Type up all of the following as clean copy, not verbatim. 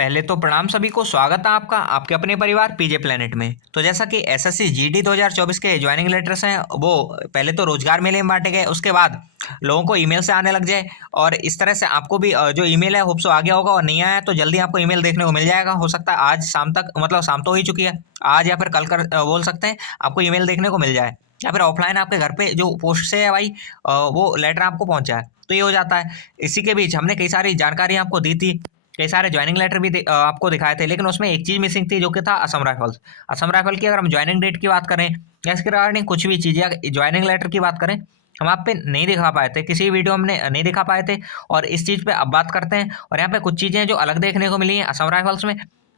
पहले तो प्रणाम सभी को, स्वागत है आपका आपके अपने परिवार पीजे प्लेनेट में। तो जैसा कि एसएससी जीडी 2024 के ज्वाइनिंग लेटर्स हैं, वो पहले तो रोजगार मेले में बांटे गए, उसके बाद लोगों को ईमेल से आने लग जाए। और इस तरह से आपको भी जो ईमेल है होप सो आ गया होगा, और नहीं आया तो जल्दी आपको ईमेल देखने को मिल जाएगा। हो सकता है आज शाम तक, मतलब शाम तो हो ही चुकी है, आज या फिर कल कर बोल सकते हैं आपको ईमेल देखने को मिल जाए, या फिर ऑफलाइन आपके घर पे जो पोस्ट से है भाई वो लेटर आपको पहुंचा है, तो ये हो जाता है। इसी के बीच हमने कई सारी जानकारी आपको दी थी, कई सारे ज्वाइनिंग लेटर भी आपको दिखाए थे, लेकिन उसमें एक चीज़ मिसिंग थी जो कि था असम राइफल्स। असम राइफल की अगर हम ज्वाइनिंग डेट की बात करें या इसके रिगार्डिंग कुछ भी चीज़ें ज्वाइनिंग लेटर की बात करें, हम आप पे नहीं दिखा पाए थे, किसी वीडियो हमने नहीं दिखा पाए थे। और इस चीज़ पे अब बात करते हैं। और यहाँ पे कुछ चीज़ें जो अलग देखने को मिली हैं असम राइफल्स में,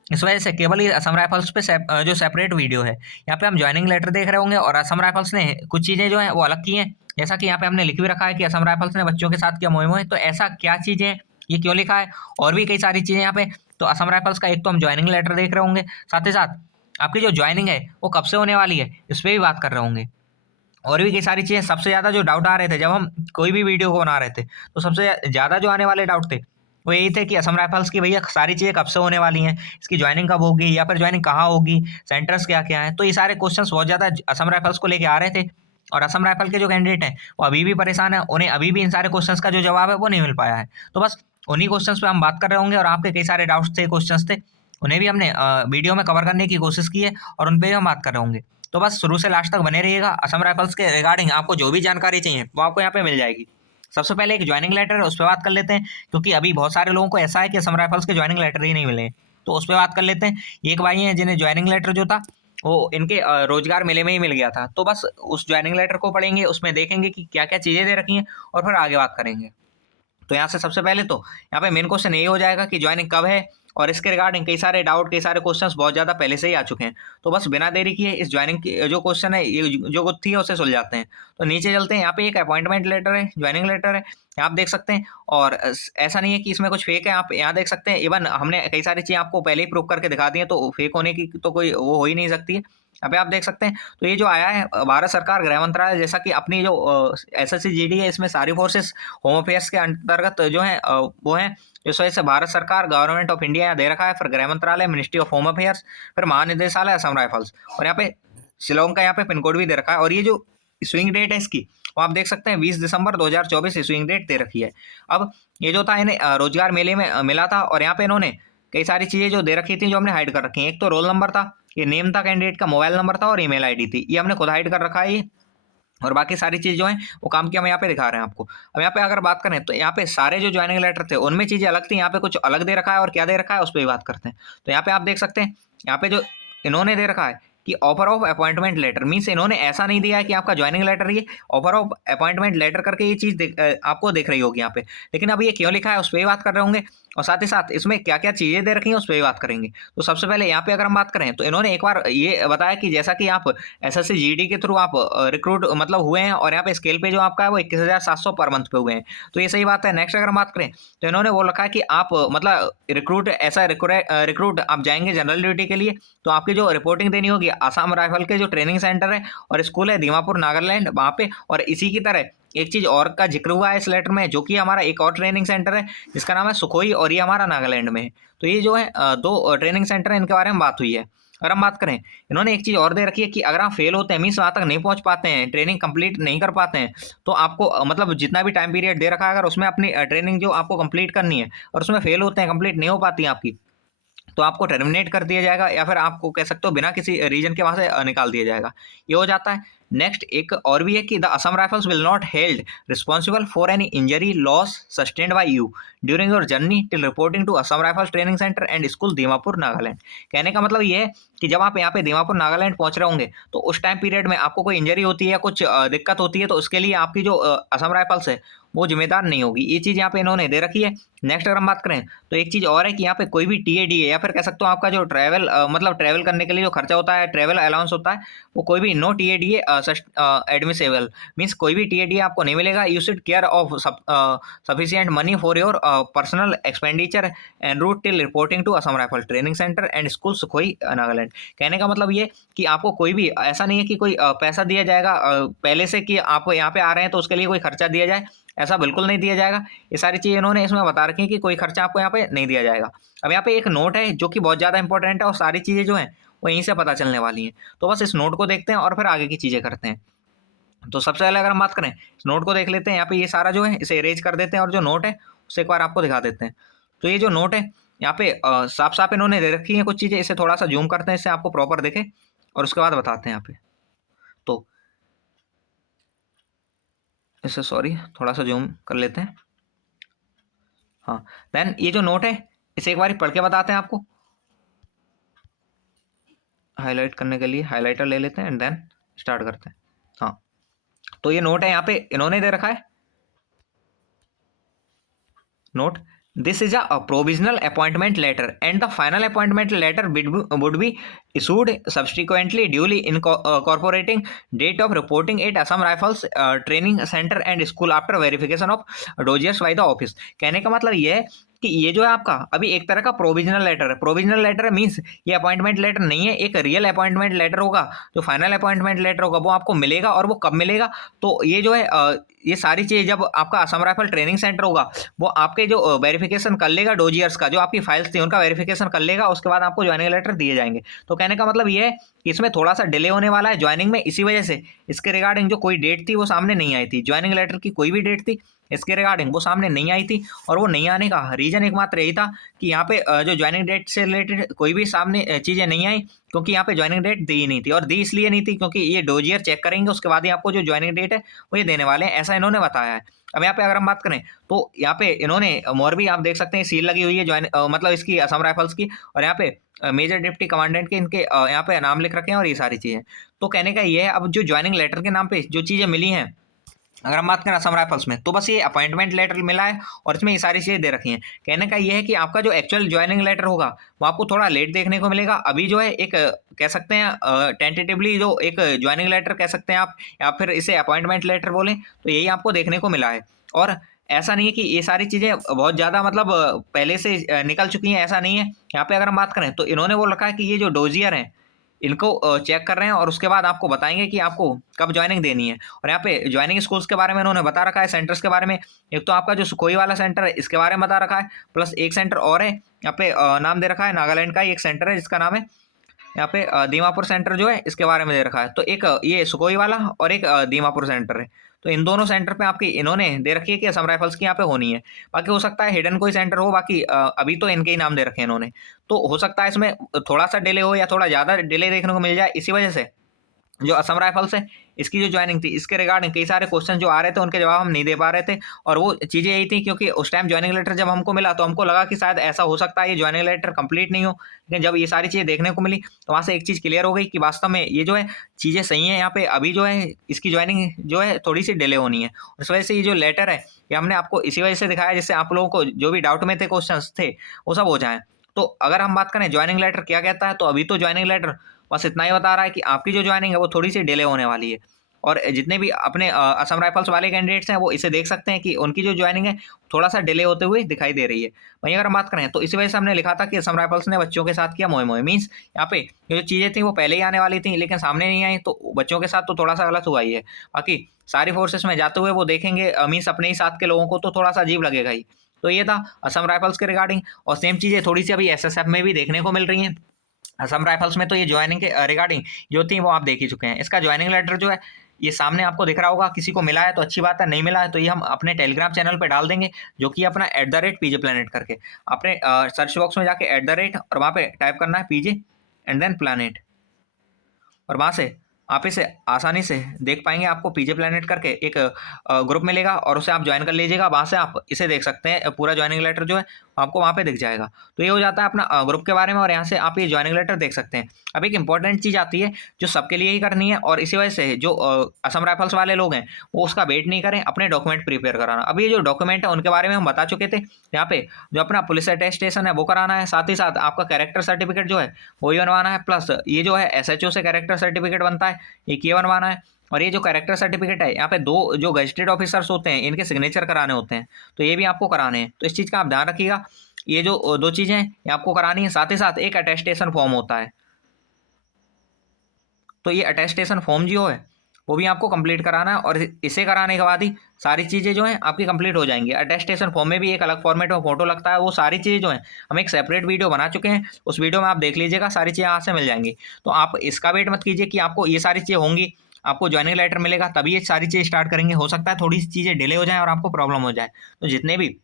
इस वजह से केवल ही असम राइफल्स पे जो सेपरेट वीडियो है, यहाँ पे हम ज्वाइनिंग लेटर देख रहे होंगे और असम राइफल्स ने कुछ चीज़ें जो है वो अलग की हैं। जैसा कि यहाँ पे हमने लिख भी रखा है कि असम राइफल्स ने बच्चों के साथ किया मुहिम है, तो ऐसा क्या चीज़ें हैं, ये क्यों लिखा है, और भी कई सारी चीज़ें यहाँ पे। तो असम राइफल्स का एक तो हम ज्वाइनिंग लेटर देख रहे होंगे, साथ ही साथ आपकी जो ज्वाइनिंग है वो कब से होने वाली है इस पर भी बात कर रहे होंगे, और भी कई सारी चीज़ें। सबसे ज़्यादा जो डाउट आ रहे थे जब हम कोई भी वीडियो को बना रहे थे, तो सबसे ज़्यादा जो आने वाले डाउट थे वो यही थे कि असम राइफल्स की भैया सारी चीज़ें कब से होने वाली हैं, इसकी ज्वाइनिंग कब होगी, या फिर ज्वाइनिंग कहाँ होगी, सेंटर्स क्या क्या हैं। तो ये सारे क्वेश्चंस बहुत ज़्यादा असम राइफल्स को लेके आ रहे थे, और असम राइफल के जो कैंडिडेट हैं वो अभी भी परेशान है, उन्हें अभी भी इन सारे क्वेश्चंस का जो जवाब है वो नहीं मिल पाया है। तो बस उन्हीं क्वेश्चंस पे हम बात कर रहे होंगे, और आपके कई सारे डाउट्स थे, क्वेश्चंस थे, उन्हें भी हमने वीडियो में कवर करने की कोशिश की है, और उन पर भी हम बात कर रहे होंगे। तो बस शुरू से लास्ट तक बने रहिएगा। असम राइफल्स के रिगार्डिंग आपको जो भी जानकारी चाहिए वो आपको यहाँ पे मिल जाएगी। सबसे पहले एक ज्वाइनिंग लेटर है, उस पर बात कर लेते हैं, क्योंकि अभी बहुत सारे लोगों को ऐसा है कि असम राइफल्स के ज्वाइनिंग लेटर ही नहीं मिले हैं। तो उस पर बात कर लेते हैं। एक भाई हैं जिन्हें ज्वाइनिंग लेटर जो था वो इनके रोजगार मेले में ही मिल गया था। तो बस उस ज्वाइनिंग लेटर को पढ़ेंगे, उसमें देखेंगे कि क्या क्या चीज़ें दे रखी हैं, और फिर आगे बात करेंगे। तो यहाँ से सबसे पहले तो यहाँ पे मेन क्वेश्चन यही हो जाएगा कि ज्वाइनिंग कब है, और इसके रिगार्डिंग कई सारे डाउट, कई सारे क्वेश्चंस बहुत ज़्यादा पहले से ही आ चुके हैं। तो बस बिना देरी किए इस ज्वाइनिंग की जो क्वेश्चन है, ये जो गुत्थी है उसे सुलझाते हैं। तो नीचे चलते हैं, यहाँ पे एक अपॉइंटमेंट लेटर है, ज्वाइनिंग लेटर है, आप देख सकते हैं। और ऐसा नहीं है कि इसमें कुछ फेक है, आप यहाँ देख सकते हैं। इवन हमने कई सारी चीज़ें आपको पहले ही प्रूव करके दिखा दी है, तो फेक होने की तो कोई वो हो ही नहीं सकती है। अभी आप देख सकते हैं। तो ये जो आया है भारत सरकार गृह मंत्रालय, जैसा कि अपनी जो एसएससी जीडी है, इसमें सारी फोर्सेस होम अफेयर्स के अंतर्गत जो है वो है। इस वजह से भारत सरकार, गवर्नमेंट ऑफ इंडिया यहाँ दे रखा है, फिर गृह मंत्रालय, मिनिस्ट्री ऑफ होम अफेयर्स, फिर महानिदेशालय असम राइफल्स, और यहाँ पे शिलोंग का यहाँ पे पिन कोड भी दे रखा है। और ये जो स्विंग डेट है इसकी, वो आप देख सकते हैं 20 दिसंबर 2024 स्विंग डेट दे रखी है। अब ये जो था इन्हें रोजगार मेले में मिला था, और यहाँ पे इन्होंने कई सारी चीज़ें जो दे रखी थी जो हमने हाइड कर रखी हैं। एक तो रोल नंबर था, ये नेम था कैंडिडेट का, मोबाइल नंबर था, और ईमेल आईडी थी, ये हमने खुद हाइड कर रखा है ये। और बाकी सारी चीज़ जो है वो काम की हम यहाँ पे दिखा रहे हैं आपको। अब यहाँ पे अगर बात करें तो यहाँ पे सारे जो ज्वाइनिंग लेटर थे उनमें चीज़ें अलग थी, यहाँ पे कुछ अलग दे रखा है, और क्या दे रखा है उस पर भी बात करते हैं। तो यहाँ पे आप देख सकते हैं, यहाँ पे जो इन्होंने दे रखा है कि offer of appointment letter, means इन्होंने ऐसा नहीं दिया है कि आपका ज्वाइनिंग लेटर, ये ऑफर ऑफ अपॉइंटमेंट लेटर करके ये चीज़ आपको देख रही होगी यहाँ पे। लेकिन अब ये क्यों लिखा है उस पर भी बात कर रहे होंगे, और साथ ही साथ इसमें क्या क्या चीज़ें दे रखी हैं उस पर भी बात करेंगे। तो सबसे पहले यहाँ पे अगर हम बात करें तो इन्होंने एक बार ये बताया कि जैसा कि आप एसएससी जीडी के थ्रू आप रिक्रूट मतलब हुए हैं, और यहाँ पे स्केल पे जो आपका है वो 21,700 पर मंथ पे हुए हैं, तो ये सही बात है। नेक्स्ट अगर हम बात करें तो इन्होंने वो रखा है कि आप मतलब रिक्रूट ऐसा रिक्रूट आप जाएंगे जनरल ड्यूटी के लिए, तो आपकी जो रिपोर्टिंग देनी होगी आसाम राइफल के जो ट्रेनिंग सेंटर है और स्कूल है दीमापुर नागालैंड वहाँ पे। और इसी की तरह एक चीज़ और का जिक्र हुआ है इस लेटर में, जो कि हमारा एक और ट्रेनिंग सेंटर है जिसका नाम है सुखोई, और ये हमारा नागालैंड में है। तो ये जो है दो ट्रेनिंग सेंटर है, इनके बारे में बात हुई है। अगर हम बात करें, इन्होंने एक चीज़ और दे रखी है कि अगर आप फेल होते हैं, मीन्स वहाँ तक नहीं पहुँच पाते हैं, ट्रेनिंग कंप्लीट नहीं कर पाते हैं, तो आपको मतलब जितना भी टाइम पीरियड दे रखा है, अगर उसमें अपनी ट्रेनिंग जो आपको कंप्लीट करनी है और उसमें फेल होते हैं, कंप्लीट नहीं हो पाती है आपकी, तो आपको टर्मिनेट कर दिया जाएगा, या फिर आपको कह सकते हो बिना किसी रीजन के वहाँ से निकाल दिया जाएगा। ये हो जाता है। नेक्स्ट एक और भी है कि the Assam Rifles will not held responsible for any injury loss sustained by you during your journey till reporting to Assam Rifles training centre and school Dimapur Nagaland. कहने का मतलब ये है कि जब आप यहाँ पे दीमापुर नागालैंड पहुंच रहे होंगे, तो उस टाइम पीरियड में आपको कोई इंजरी होती है या कुछ दिक्कत होती है, तो उसके लिए आपकी जो असम राइफल्स है वो जिम्मेदार नहीं होगी। ये चीज़ यहाँ पे इन्होंने दे रखी है। नेक्स्ट अगर हम बात करें तो एक चीज़ और है कि यहाँ पे कोई भी टीएडीए या फिर कह सकते हो आपका जो ट्रैवल मतलब ट्रैवल करने के लिए जो खर्चा होता है, ट्रैवल अलाउंस होता है, वो कोई भी नो टीएडीए एडमिसेबल, मीन्स कोई भी टीएडीए आपको नहीं मिलेगा। You should care of sufficient money for your personal expenditure and route till reporting to Assam Rifle training centre and school Sukhovi Nagaland. कहने का मतलब ये कि आपको कोई भी ऐसा नहीं है कि कोई पैसा दिया जाएगा पहले से कि आप यहाँ पे आ रहे हैं तो उसके लिए कोई खर्चा दिया जाए। ऐसा बिल्कुल नहीं दिया जाएगा। ये सारी चीज़ें इन्होंने इसमें बता रखी है कि कोई खर्चा आपको यहाँ पे नहीं दिया जाएगा। अब यहाँ पे एक नोट है जो कि बहुत ज़्यादा इंपॉर्टेंट है और सारी चीज़ें जो हैं वो यहीं से पता चलने वाली हैं। तो बस इस नोट को देखते हैं और फिर आगे की चीज़ें करते हैं। तो सबसे पहले अगर हम बात करें इस नोट को देख लेते हैं। यहाँ पे ये सारा जो है इसे इरेज कर देते हैं और जो नोट है उसे एक बार आपको दिखा देते हैं। तो ये जो नोट है यहाँ पे साफ साफ इन्होंने दे रखी है कुछ चीज़ें। इसे थोड़ा सा जूम करते हैं इससे आपको प्रॉपर दिखे और उसके बाद बताते हैं यहाँ पे। तो इसे सॉरी थोड़ा सा जूम कर लेते हैं। हाँ, देन ये जो नोट है इसे एक बार पढ़ के बताते हैं आपको। हाईलाइट करने के लिए हाईलाइटर ले लेते हैं एंड देन स्टार्ट करते हैं। हाँ, तो ये नोट है यहाँ पे इन्होंने दे रखा है। Note, this is a provisional appointment letter and the final appointment letter would be issued subsequently duly incorporating date of reporting at Assam Rifles training center and school after verification of dossiers by the office। कहने का मतलब ये है कि ये जो है आपका अभी एक तरह का प्रोविजनल लेटर है। प्रोविजनल लेटर मीन्स ये अपॉइंटमेंट लेटर नहीं है, एक रियल अपॉइंटमेंट लेटर होगा। जो फाइनल अपॉइंटमेंट लेटर होगा वो आपको मिलेगा और वो कब मिलेगा, तो ये जो है ये सारी चीज़ जब आपका असम राइफल ट्रेनिंग सेंटर होगा वो आपके जो वेरिफिकेशन कर लेगा डोजियर्स का, जो आपकी फाइल्स थी उनका वेरिफिकेशन कर लेगा, उसके बाद आपको ज्वाइनिंग लेटर दिए जाएंगे। तो कहने का मतलब ये है कि इसमें थोड़ा सा डिले होने वाला है ज्वाइनिंग में, इसी वजह से इसके रिगार्डिंग जो कोई डेट थी वो सामने नहीं आई थी। ज्वाइनिंग लेटर की कोई भी डेट थी इसके रिगार्डिंग वो सामने नहीं आई थी और वो नहीं आने का रीजन एकमात्र यही था कि यहाँ पे जो ज्वाइनिंग डेट से रिलेटेड कोई भी सामने चीज़ें नहीं आई, क्योंकि यहाँ पे ज्वाइनिंग डेट दी ही नहीं थी। और दी इसलिए नहीं थी क्योंकि ये डोजियर चेक करेंगे उसके बाद ही आपको जो ज्वाइनिंग डेट है वो ये देने वाले हैं, ऐसा इन्होंने बताया है। अब यहाँ पे अगर हम बात करें तो यहाँ पे इन्होंने मोरबी आप देख सकते हैं सील लगी हुई है मतलब इसकी असम राइफल्स की, और यहाँ पे मेजर डिप्टी कमांडेंट के इनके यहाँ पे नाम लिख रखे हैं और ये सारी चीज़ें। तो कहने का ये है अब जो ज्वाइनिंग लेटर के नाम पे जो चीज़ें मिली हैं अगर हम बात करें असम राइफल्स में, तो बस ये अपॉइंटमेंट लेटर मिला है और इसमें ये सारी चीज़ें दे रखी हैं। कहने का ये है कि आपका जो एक्चुअल ज्वाइनिंग लेटर होगा वो आपको थोड़ा लेट देखने को मिलेगा। अभी जो है एक कह सकते हैं टेंटेटिवली जो एक ज्वाइनिंग लेटर कह सकते हैं आप, या फिर इसे अपॉइंटमेंट लेटर बोलें, तो यही आपको देखने को मिला है। और ऐसा नहीं है कि ये सारी चीज़ें बहुत ज़्यादा मतलब पहले से निकल चुकी हैं, ऐसा नहीं है। यहाँ पे अगर हम बात करें तो इन्होंने बोल रखा है कि ये जो डोजियर हैं इनको चेक कर रहे हैं और उसके बाद आपको बताएंगे कि आपको कब ज्वाइनिंग देनी है। और यहाँ पे ज्वाइनिंग स्कूल्स के बारे में इन्होंने बता रखा है, सेंटर्स के बारे में। एक तो आपका जो सुखोई वाला सेंटर है इसके बारे में बता रखा है, प्लस एक सेंटर और है यहाँ पे नाम दे रखा है नागालैंड का ही एक सेंटर है जिसका नाम है यहाँ पे दीमापुर सेंटर जो है इसके बारे में दे रखा है। तो एक ये सुखोई वाला और एक दीमापुर सेंटर है। तो इन दोनों सेंटर पे आपकी इन्होंने दे रखी है कि असम राइफल्स की यहाँ पे होनी है। बाकी हो सकता है हिडन कोई सेंटर हो, बाकी अभी तो इनके ही नाम दे रखे हैं इन्होंने। तो हो सकता है इसमें थोड़ा सा डिले हो या थोड़ा ज़्यादा डिले देखने को मिल जाए, इसी वजह से जो असम राइफल्स है इसकी जो ज्वाइनिंग थी इसके रिगार्डिंग कई सारे क्वेश्चन जो आ रहे थे उनके जवाब हम नहीं दे पा रहे थे। और वो चीज़ें यही थी क्योंकि उस टाइम ज्वाइनिंग लेटर जब हमको मिला तो हमको लगा कि शायद ऐसा हो सकता है ये ज्वाइनिंग लेटर कंप्लीट नहीं हो, लेकिन जब ये सारी चीज़ें देखने को मिली तो वहाँ से एक चीज़ क्लियर हो गई कि वास्तव में ये जो है चीज़ें सही हैं। यहाँ पे अभी जो है इसकी ज्वाइनिंग जो है थोड़ी सी डिले होनी है। इस वजह से ये जो लेटर है ये हमने आपको इसी वजह से दिखाया जिससे आप लोगों को जो भी डाउट में थे क्वेश्चन थे वो सब हो जाए। तो अगर हम बात करें ज्वाइनिंग लेटर क्या कहता है, तो अभी तो ज्वाइनिंग लेटर बस इतना ही बता रहा है कि आपकी जो ज्वाइनिंग है वो थोड़ी सी डिले होने वाली है। और जितने भी अपने असम राइफल्स वाले कैंडिडेट्स हैं वो इसे देख सकते हैं कि उनकी जो ज्वाइनिंग है थोड़ा सा डिले होते हुए दिखाई दे रही है। वहीं अगर हम बात करें तो इसी वजह से हमने लिखा था कि असम राइफल्स ने बच्चों के साथ किया मोए मोए, मीन्स यहाँ पे ये जो चीज़ें थी वो पहले ही आने वाली थी लेकिन सामने नहीं आई, तो बच्चों के साथ तो थोड़ा सा गलत हुआ ही है। बाकी सारी फोर्सेस में जाते हुए वो देखेंगे मीन्स अपने ही साथ के लोगों को तो थोड़ा सा अजीब लगेगा ही। तो ये था असम राइफल्स के रिगार्डिंग। और सेम चीज़ें थोड़ी सी अभी एसएसएफ में भी देखने को मिल रही हैं। असम राइफल्स में तो ये ज्वाइनिंग के रिगार्डिंग जो थी वो आप देख ही चुके हैं। इसका ज्वाइनिंग लेटर जो है ये सामने आपको दिख रहा होगा, किसी को मिला है तो अच्छी बात है, नहीं मिला है तो ये हम अपने टेलीग्राम चैनल पे डाल देंगे, जो कि अपना @PJ Planet करके अपने सर्च बॉक्स में जाके @ और वहाँ पे टाइप करना है PJ एंड देन प्लानट, और वहाँ से आप इसे आसानी से देख पाएंगे। आपको पीजे प्लेनेट करके एक ग्रुप मिलेगा और उसे आप ज्वाइन कर लीजिएगा। वहाँ से आप इसे देख सकते हैं, पूरा ज्वाइनिंग लेटर जो है आपको वहाँ पे दिख जाएगा। तो ये हो जाता है अपना ग्रुप के बारे में, और यहाँ से आप ये ज्वाइनिंग लेटर देख सकते हैं। अब एक इंपॉर्टेंट चीज़ आती है जो सबके लिए ही करनी है, और इसी वजह से जो असम राइफल्स वाले लोग हैं वो उसका वेट नहीं करें, अपने डॉक्यूमेंट प्रिपेयर कराना। अब ये जो डॉक्यूमेंट है उनके बारे में हम बता चुके थे। यहाँ पे जो अपना पुलिस अटेस्टेशन है वो कराना है, साथ ही साथ आपका कैरेक्टर सर्टिफिकेट जो है वही बनवाना है, प्लस ये जो है SHO से कैरेक्टर सर्टिफिकेट बनता है ये बनवाना है। और ये जो कैरेक्टर सर्टिफिकेट है यहाँ पे 2 जो गजेटेड ऑफिसर्स होते हैं इनके सिग्नेचर कराने होते हैं, तो ये भी आपको कराने हैं। तो इस चीज़ का आप ध्यान रखिएगा। ये जो 2 चीज़ें हैं ये आपको करानी है, साथ ही साथ एक अटेस्टेशन फॉर्म होता है। तो ये अटेस्टेशन फॉर्म जो है वो भी आपको कंप्लीट कराना है, और इसे कराने के बाद ही सारी चीज़ें जो हैं आपकी कंप्लीट हो जाएंगी। अटेस्टेशन फॉर्म में भी एक अलग फॉर्मेट में फोटो लगता है, वो सारी चीज़ें जो हैं हम एक सेपरेट वीडियो बना चुके हैं, उस वीडियो में आप देख लीजिएगा, सारी चीज़ें यहाँ से मिल जाएंगी। तो आप इसका वेट मत कीजिए कि आपको ये सारी चीज़ें होंगी, आपको ज्वाइनिंग लेटर मिलेगा तभी ये सारी चीज़ें स्टार्ट करेंगे। हो सकता है थोड़ी सी चीज़ें डिले हो जाए और आपको प्रॉब्लम हो जाए। तो जितने भी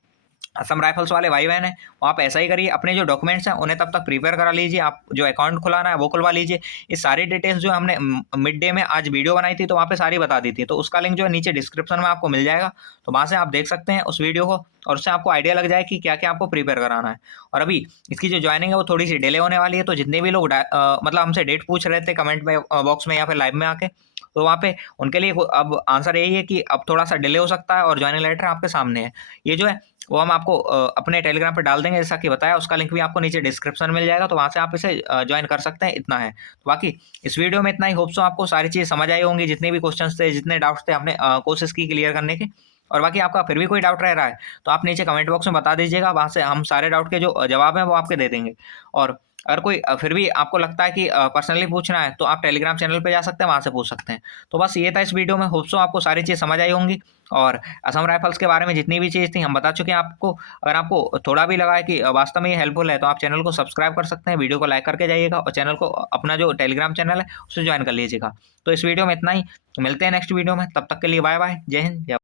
असम राइफल्स वाले भाई बहन हैं, वो आप ऐसा ही करिए, अपने जो डॉक्यूमेंट्स हैं उन्हें तब तक प्रिपेयर करा लीजिए, आप जो अकाउंट खुलाना है वो खुलवा लीजिए। ये सारी डिटेल्स जो हमने मिड डे में आज वीडियो बनाई थी तो वहाँ पे सारी बता दी थी, तो उसका लिंक जो है नीचे डिस्क्रिप्शन में आपको मिल जाएगा, तो वहाँ से आप देख सकते हैं उस वीडियो को, और उससे आपको आइडिया लग जाए कि क्या क्या आपको प्रिपेयर कराना है। और अभी इसकी जो ज्वाइनिंग है वो थोड़ी सी डिले होने वाली है, तो जितने भी लोग मतलब हमसे डेट पूछ रहे थे कमेंट में बॉक्स में या फिर लाइव में आके, तो वहाँ पे उनके लिए अब आंसर यही है कि अब थोड़ा सा डिले हो सकता है, और ज्वाइनिंग लेटर आपके सामने है। ये जो है वो हम आपको अपने टेलीग्राम पे डाल देंगे, जैसा कि बताया, उसका लिंक भी आपको नीचे डिस्क्रिप्शन में मिल जाएगा, तो वहाँ से आप इसे ज्वाइन कर सकते हैं, इतना है। तो बाकी इस वीडियो में इतना ही, होप सो आपको सारी चीज़ समझ आई होंगी, जितने भी क्वेश्चंस थे, जितने डाउट्स थे, हमने कोशिश की क्लियर करने की। और बाकी आपका फिर भी कोई डाउट रह रहा है तो आप नीचे कमेंट बॉक्स में बता दीजिएगा, वहाँ से हम सारे डाउट के जो जवाब हैं वो आपके दे देंगे। और अगर कोई फिर भी आपको लगता है कि पर्सनली पूछना है तो आप टेलीग्राम चैनल पे जा सकते हैं, वहाँ से पूछ सकते हैं। तो बस ये था इस वीडियो में, होप सो आपको सारी चीज़ समझ आई होंगी, और असम राइफल्स के बारे में जितनी भी चीज़ थी हम बता चुके हैं आपको। अगर आपको थोड़ा भी लगा है कि वास्तव में ये हेल्पफुल है तो आप चैनल को सब्सक्राइब कर सकते हैं, वीडियो को लाइक करके जाइएगा, और चैनल को, अपना जो टेलीग्राम चैनल है उसे ज्वाइन कर लीजिएगा। तो इस वीडियो में इतना ही, मिलते हैं नेक्स्ट वीडियो में, तब तक के लिए बाय बाय, जय हिंद, जय